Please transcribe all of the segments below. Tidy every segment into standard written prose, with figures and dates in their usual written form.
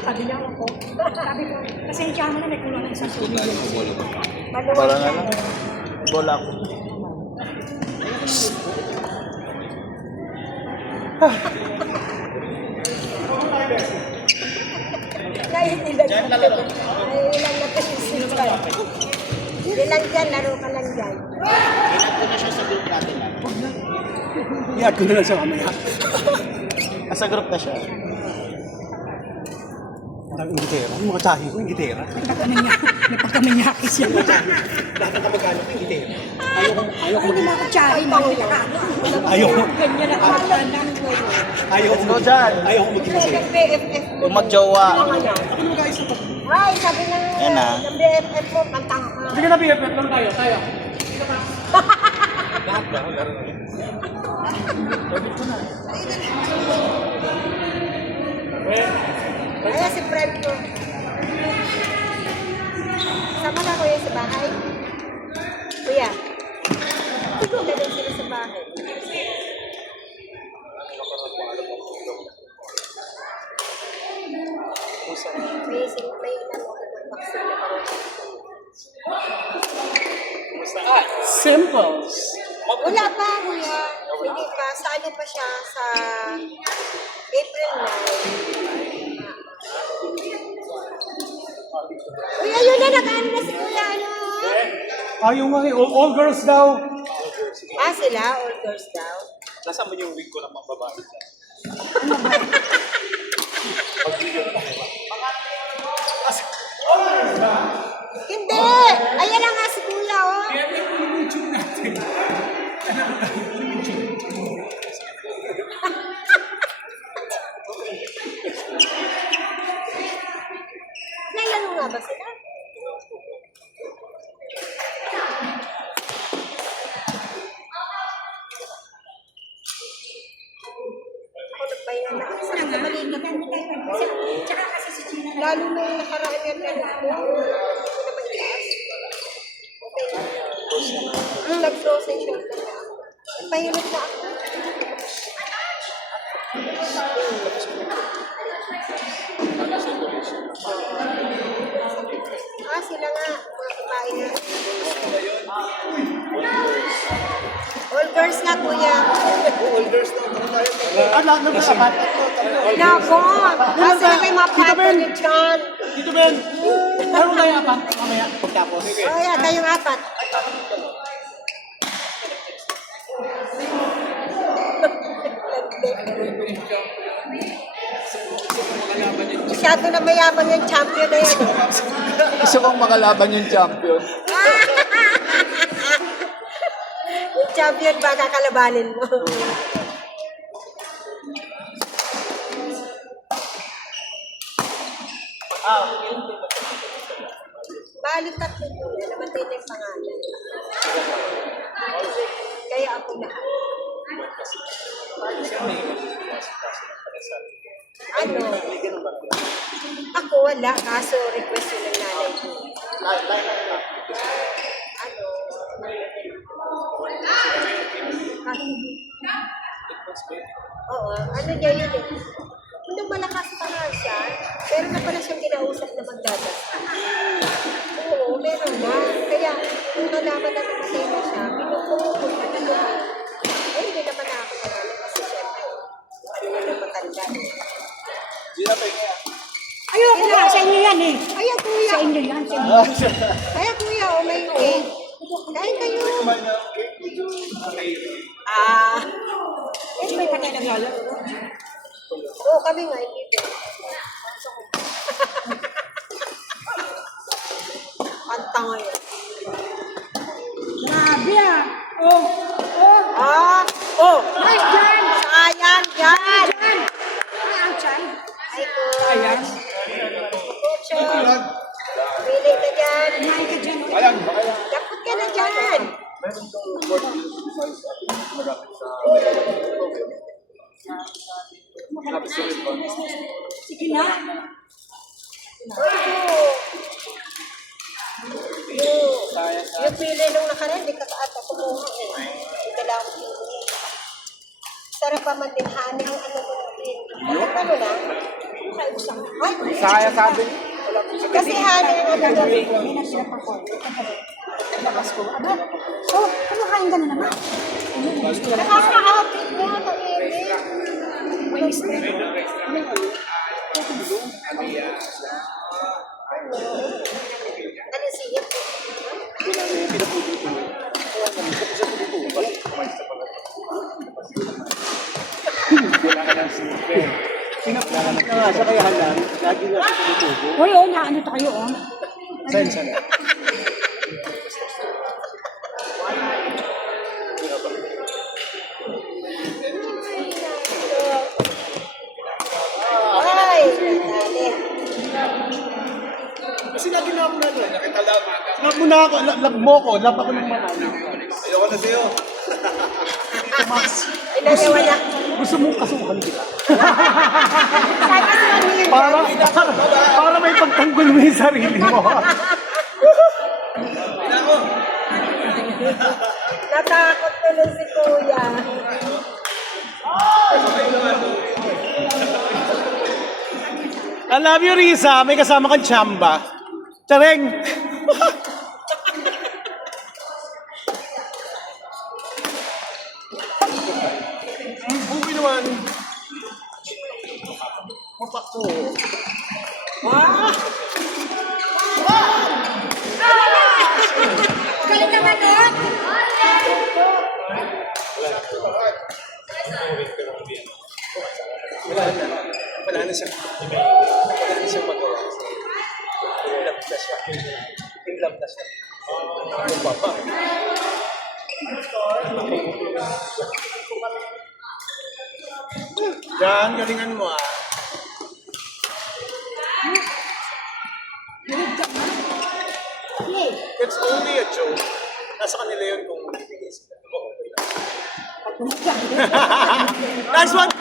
Sabi niya ako. Sabi ko, pasensya mo na may kulang ng isang tubig. Para nga lang. Bola ko. Naiilang na kasi sila. Ilang dyan, laro ka lang dyan. Ilan ko na siya sa group natin. I-add ko na lang siya mamaya. Sa group na siya. Parang ingitera. Yung mga tsahin ko, ingitera. Nagpagkamanyakis yan. Lahat ng kamag-anak ko, ingitera. Ayaw ko hindi makakachari. Ayaw ko. Ganyan na kawalan ng Ayaw Let's go dyan. Ayaw ko maging masaya. BFF mo. Kung mag-jowa. Ako naman guys, ito. Ay, sabi ng Yan na. ng BFF mo, kantang ka. Sige na, BFF lang tayo. Ay, si friend ko. Sama na kuya sa bahay? Kuya. Ikaw na din sila sa bahay. May ilan mo kung vaccine na parang. Simple. Wala pa, kuya. Hindi pa. Sa ano pa siya? Sa April 9. Kuya, yun na. Nag-ano na si kuya. Ano? Yung mga all girls daw. Ah, sila? All girls daw? Nasaan mo yung wig ko ng pambabae? Hindi! Ayan na nga si kuya, oh. Nailan mo nga ba sila? Ako nagpahinga na. Saan na maliit na tsaka kasi si Gina. Lalo na yung nakaraan yan na ako. Hindi na mailas. Okay na. Nag-frozen shoulder na ako. Nagpahinga na ako. Ah, sila nga. Mga kabae na. All girls na, kuya. Lahat ng kasapat. Nako! Kasi na may mga plato ni John. Dito, Ben. Meron tayo apat. Mamaya. Pagtapos. Oh, yeah, kayong apat. Masyado na mayaman yung champion na yan. Gusto kong makalaban yung champion. Yung champion ba kakalabanin mo? Balik tatlo po. Namatay na yung pangalan. Kaya ako lahat. Ano? Ako wala. Kaso request yun ng nanay ko. Ano? Oo. Ano niya yun eh? Kung malakas pa nga siya, pero na pala siyang kinausap na magdadasal. Oo, meron na. Kaya, kung nalaman na namatay na siya, pinupupul na doon. Eh, hindi naman na ako nalaman kasi syempre, ano na naman matanda. Ayoko na, sa inyo yan eh. Ayaw kuya. Sa inyo yan, sa inyo. Ayaw kuya, o may cake. Kain kayo. Eh, may patay naglalaro. Oo, kami nga, hindi ko. Kanta ngayon. Grabe ah. Oh. Nice dyan. Sayang dyan. Sayang dyan. Ay, coach. Coach. Pili ka dyan. Pili ka dyan. Dapat ka na dyan. Sige na. Yung pili nung nakaraan, di ka kaata kumuha eh. Yung dala ko. Sarap pa matinhanin ang ano ko rin. Tikman mo na. Ay, Saya sabi. kasi ano yung ano gawin. May nagsirap ako. Labas ko. Aba, oh, kumakain ka na naman. Nakaka-happy mo, kainin. May mistake. Ano siya? Sa kaya lang, lagi na sa tumutubo. Uy, oh, naano tayo, oh. Sensa na. Ay, dali. Kasi lagi na ako na doon. Love mo na ako, love mo ko, love ako ng marami. Ayoko na sa'yo. Inaniwala. Gusto mong kasukan kita. Sana si Manil. Para may pagtanggol mo yung sarili mo. Natakot tuloy si Kuya. I love you, Risa. May kasama kang tsamba. Tsareng! Buwi naman. Mapak ko. Galing naman nun. Wala na siya. Wala na siyang magawa. In love na siya. In love na siya. Yung papa. Yan, galingan mo ah. It's only a joke. Nasa kanila yun kung bibigay sila. Nice one!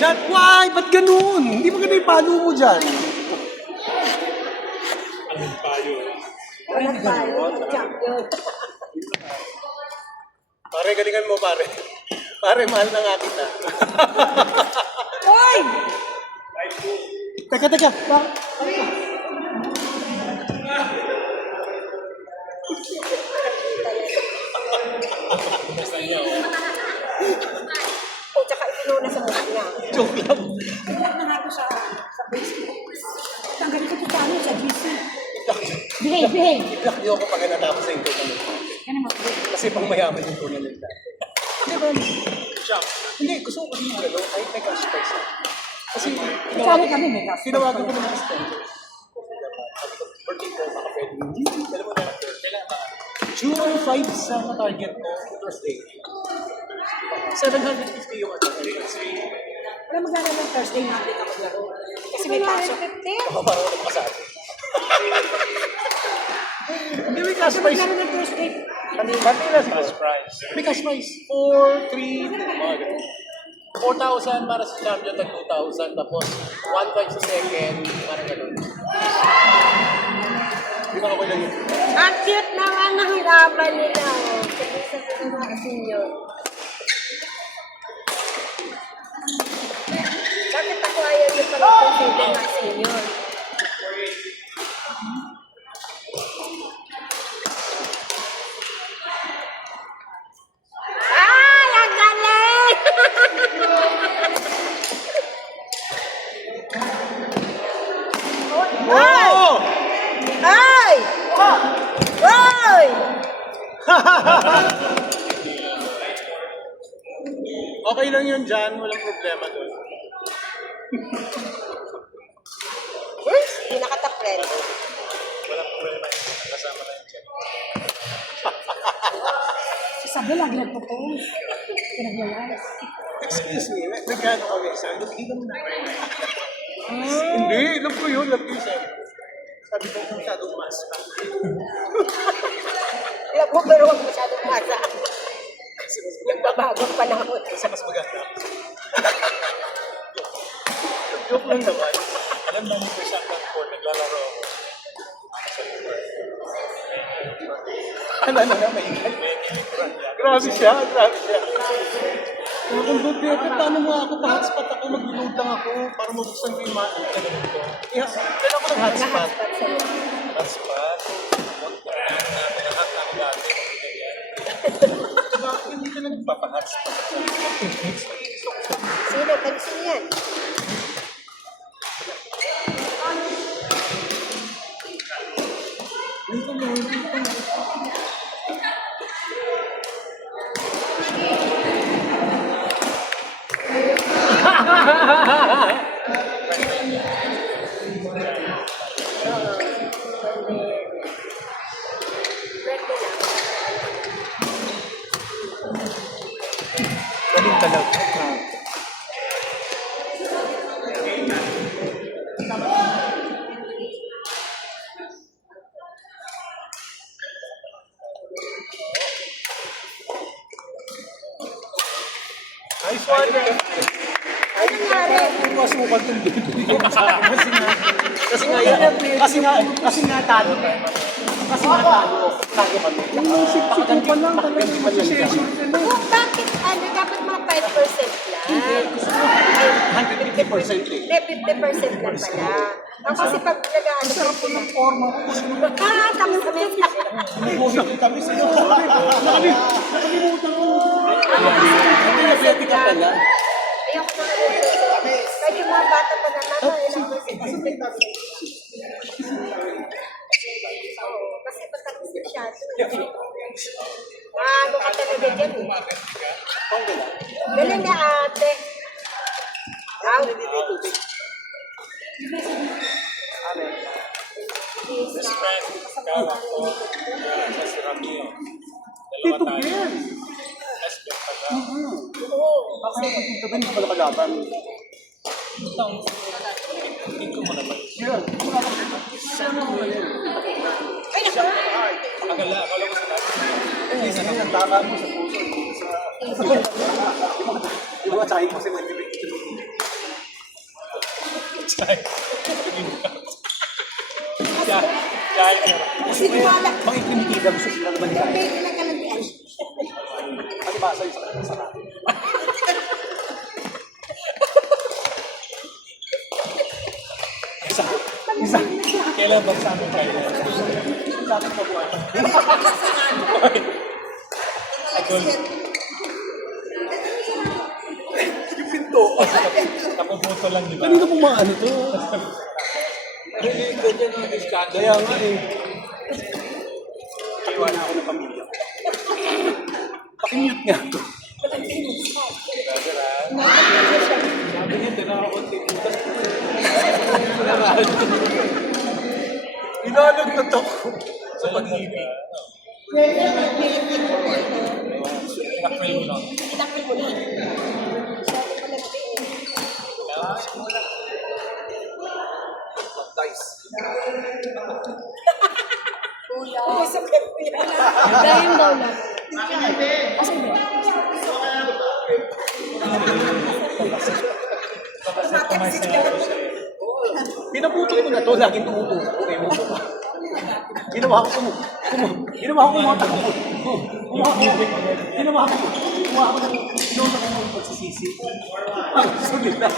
Shot, why? Ba't ganun? Hindi maganda yung palo mo dyan. Walang tayo. Champion. Pare, galingan mo pare. Pare, mahal na nga kita. Uy! Teka. O, tsaka itinuna sa mukha niya. Joke lang. Tingnan na nga ako sa Facebook. Tanggalin ko ito sa ano, sa GC. Behave. Itlak niyo ako pag natapos sa tournament. Yan naman. Kasi pang mayaman yung tournament na. Hindi ba? Shock. Hindi, gusto ko kasi yung gano'n. Ay, may cash prize. Kasi Ikali kami, may gas. tinawagan ko ng mga sponsors. Sabi ko, birthday ko, makapwede. Alam mo na, kailan ba? June 5 sa target ko, Thursday. 750 yung ano. Wala magana ng Thursday natin ako laro. Kasi may pasok. Baka parang walang masabi. Hindi, may cash prize. Magana ng Thursday. Pati na sa cash prize. May cash prize. 4, 3, mga ganun. 4,000 para sa champion, tag 2,000. Tapos 1,500 sa second, parang ganun. Hindi ba ako lang yun? Ang cute naman ng laban nila. Oh. Sabi sa mga senior. Bakit ako ayaw niyo pala consider ng senior? Ay! Ang galing! Ay! Oh! Ay! Ay! Okay lang yun dyan, walang problema doon. Hindi nakatapren. Walang problema yun. Kasama na yun dyan. Sabi lang, nagpo-post. Pinaglalas. Excuse me, nagkano kami isa. Hindi mo na. Hindi, love ko yun, love ko yun. Sabi ko, masyadong mas. Alam mo, pero huwag masyadong masa. Nagbabagong panahon. Kasi mas maganda. Joke lang naman. Alam namin ko sa Stanford, naglalaro ako. Ano na nga, may grabe siya, grabe siya. Kung doon dito, paano mo ako pa-hotspot ako mag-load lang ako para mabuksan ko yung mga ganun ko. Kailan ko ng hotspot? Nag-hotspot sa'yo. Hotspot? Nahack na ako dati. Bakit hindi ka nagpapa-hotspot? Sino? Sino yan? Galing talaga. Nice one, Ano nangyari? masukan itong dito sa akin. Kasi nga talo. Tago kami. Yung music ko pa lang talagang mag-session ka na. Oh, bakit ano? Dapat mga 5% lang. 150% eh. Hindi, 50% lang pala. Ang kasi pag nag-ano Sarap po ng forma ko. tapos kami. Nag-usap kami sa'yo. Nakalimutan ko. Diabetic ka pala. Ayoko na kahit yung mga bata pa naman, ilang percent. Oo, kasi patalis na siya. Ano ka talaga dyan eh. Galing na ate. Wow. Tito Ben. Oo. Kasi Tito Ben, hindi pala kalaban. Ay, naku. Akala ko sa natin. Isa na ang tama mo sa puso. Yung mga tsahin mo sa mga bibig. Kasi wala. Bakit kinikita mo sa silang balikan? May kinagalantian. Ano ba sa isa sa natin? Isa. Kailan ba sa amin kayo? Sa atin pa buwan. Agol. Yung pinto. Napuputo lang, di ba? Kanina pong mga ano to? Kaya nga eh. Iwan na ako ng pamilya. Pakimute nga to. Sabi niya, tinakakunti butas. Inalog na to sa pag-ibig. Pinakpil mo lang. Pinakil mo lang. Sabi ko lang Dice. Oo, sa kuya. Dahil daw lang. Kasi hindi. Pinaputol ko na to, laging tumutulo. Okay, mo pa. Ginawa ko mga takbo. Ginawa ko pagsisisi. Sulit na.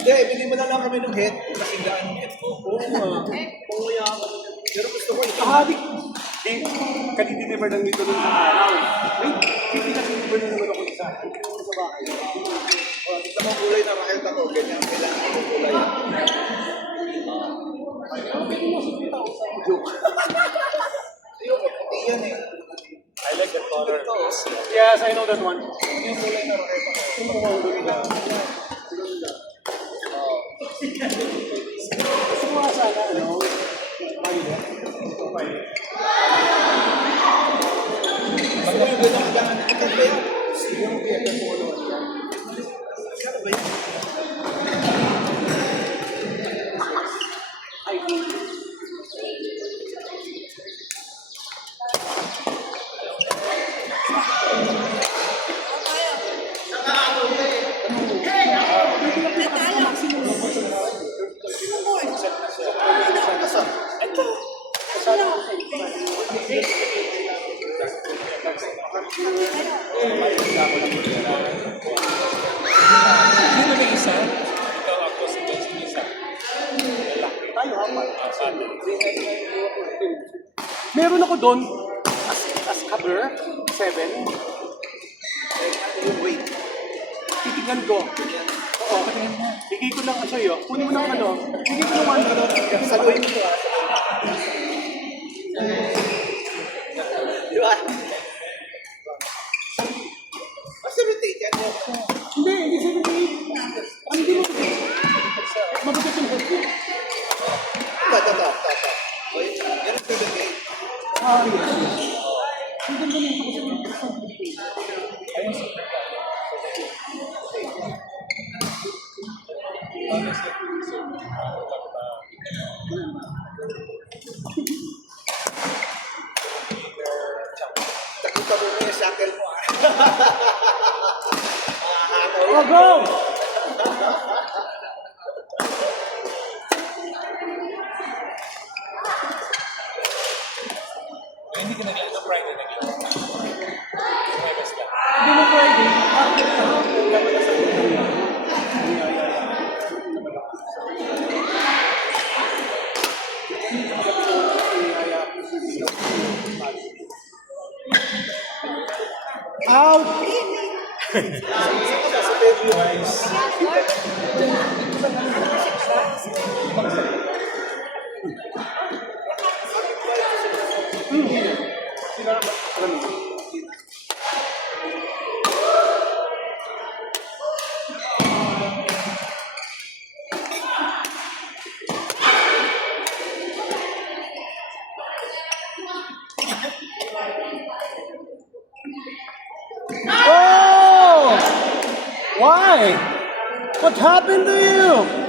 Hindi, bili mo na lang kami ng head. Kasing daan yung head ko. Oo. Pero gusto ko, ikahadik. Kadi-deliver lang dito ng araw. Wait, kadi-deliver na naman ako sa bahay. Tignan mo kulay na makita ko, ganyan. Kailangan ko kulay. Joke. Yan eh. I like the color. Yes, I know that one. Yung kulay na makita ko. Yung kulay na. Gusto mo nga sana, ano? Meron ako doon, as cover, 7. Wait. Titignan ko. Oo, bigay ko lang sa'yo. Kunin mo ng ano. Bigay ko ng 1. Saluhin mo to ah. Di ba? Mas rotate yan. Hindi 78. Hindi mo. Mabutot yung head ko. Ito. Wait, yan ang 78. Ah, yes. Ang ganda nito kasi Takutan mo yung shackle mo ah. Oh, go! Hindi ka naglaro ng Friday naglaro. Hindi mo Friday. Out! Sa Fairview. Oh! Why? What happened to you?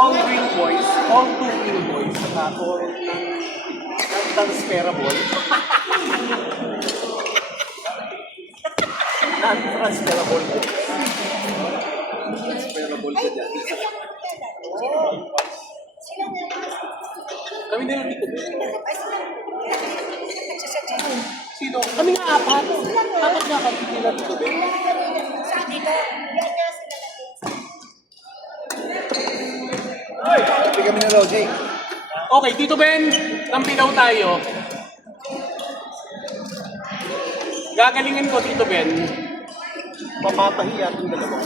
All green boys, all two green boys, saka all non-transferable. Non-transferable. Transferable ka dyan. Kami na lang dito. Sino? Kami nga apat. Apat nga kami nila dito. Hindi kami na Roger. Okay, Tito Ben, Rampinaw tayo. Gagalingin ko, Tito Ben. Mapapahiya itong dalawa.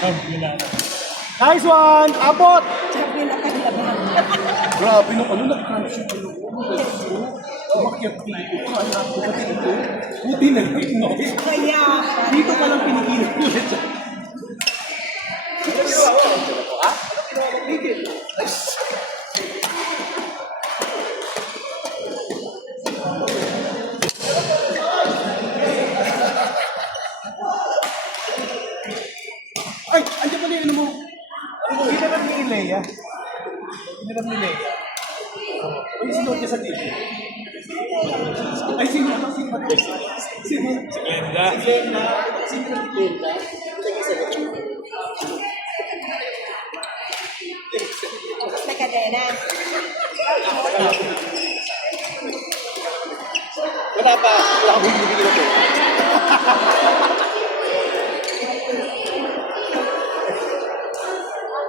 Champion nga. Nice one! Abot! Sabi na kanilaban. Grabe nung ano, nag-crunch yung ano. Umakyat dito. Kaya ako ka dito. Buti na dito. Kaya, Dito palang pinigilan ulit siya. Ano ginawa ko? Ha? Ano ginawa ko? Bigil. Ay! Andiyan pala yung ano mo. Hinarap ni Leia. Hinarap ni Leia. Uy, sinuot niya sa TV. Ay, sino? Sino? Sino? Si Glenda. Si Glenda. Sino si Glenda? sa kadena. Wala pa. Wala akong bibigyan ito.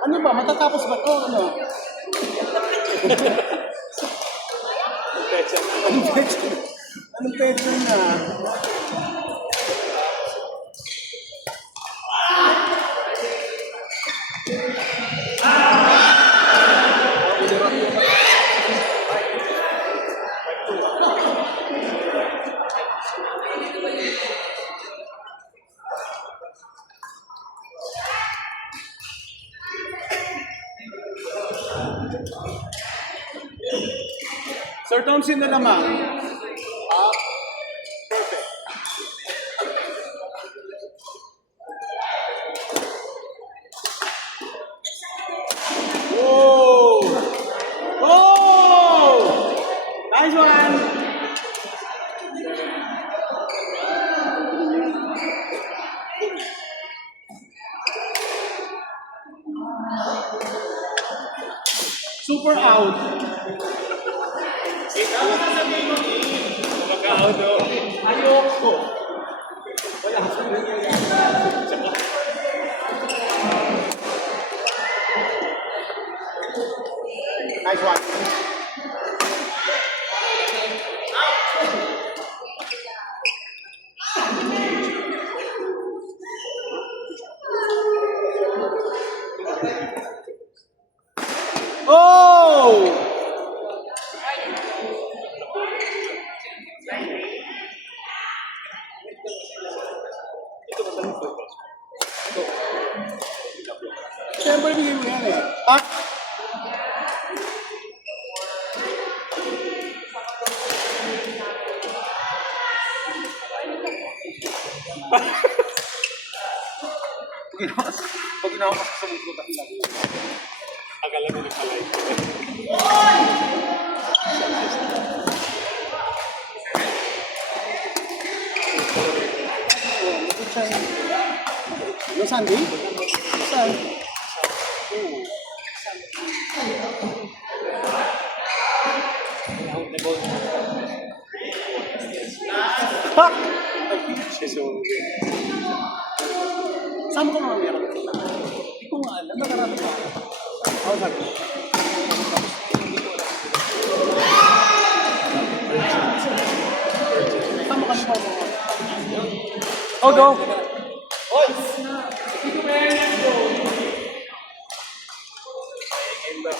Ano ba? Matatapos ba ito? Ano? Anong pecha? Anong pecha na? Sir Thompson na lamang. Perfect. Whoa! Oh! Nice one! Super out. Mag-out o. Ayoko. Wala sa nangyayari. Nice one. Oh! Siyempre, bigay mo yan eh. Ah! Pag ginawa ko sa mundo na lang. Akala mo nagpalay. Yung Sunday? Saan? Ha! Saan mo ka mamaya? Hindi ko nga alam. Nagarado pa. Ako sabi. Tama ka pa mo. Oh, go! Oy! Game ba?